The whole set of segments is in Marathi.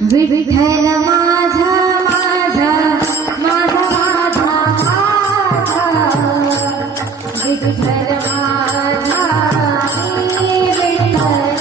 विठ्ठल माझा माझा माझा माझा विठ्ठल माझा मी विठ्ठलाचा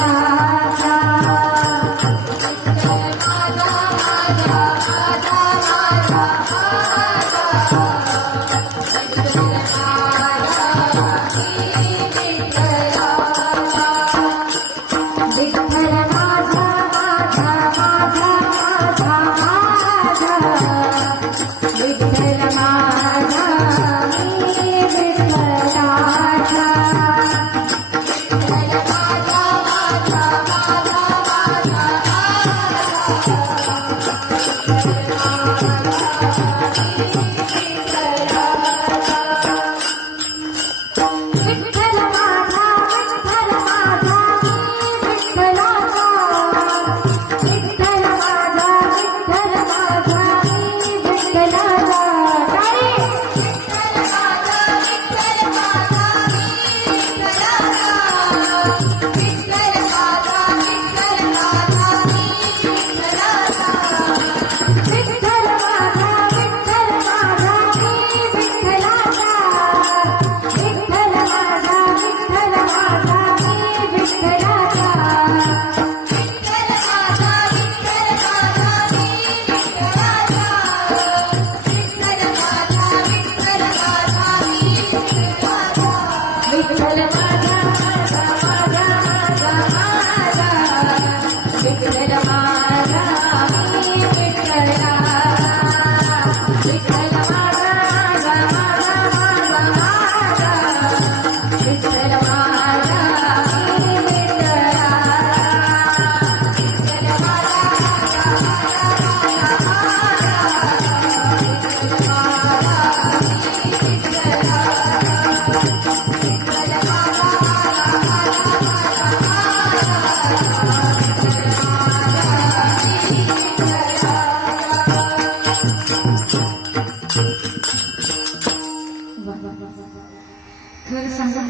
खरं सांगा,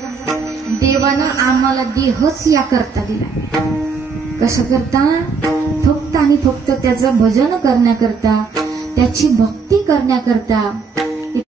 देवानं आम्हाला देहच या करता दिला. कसं करता? फक्त आणि फक्त त्याचं भजन करण्याकरता, त्याची भक्ती करण्याकरता.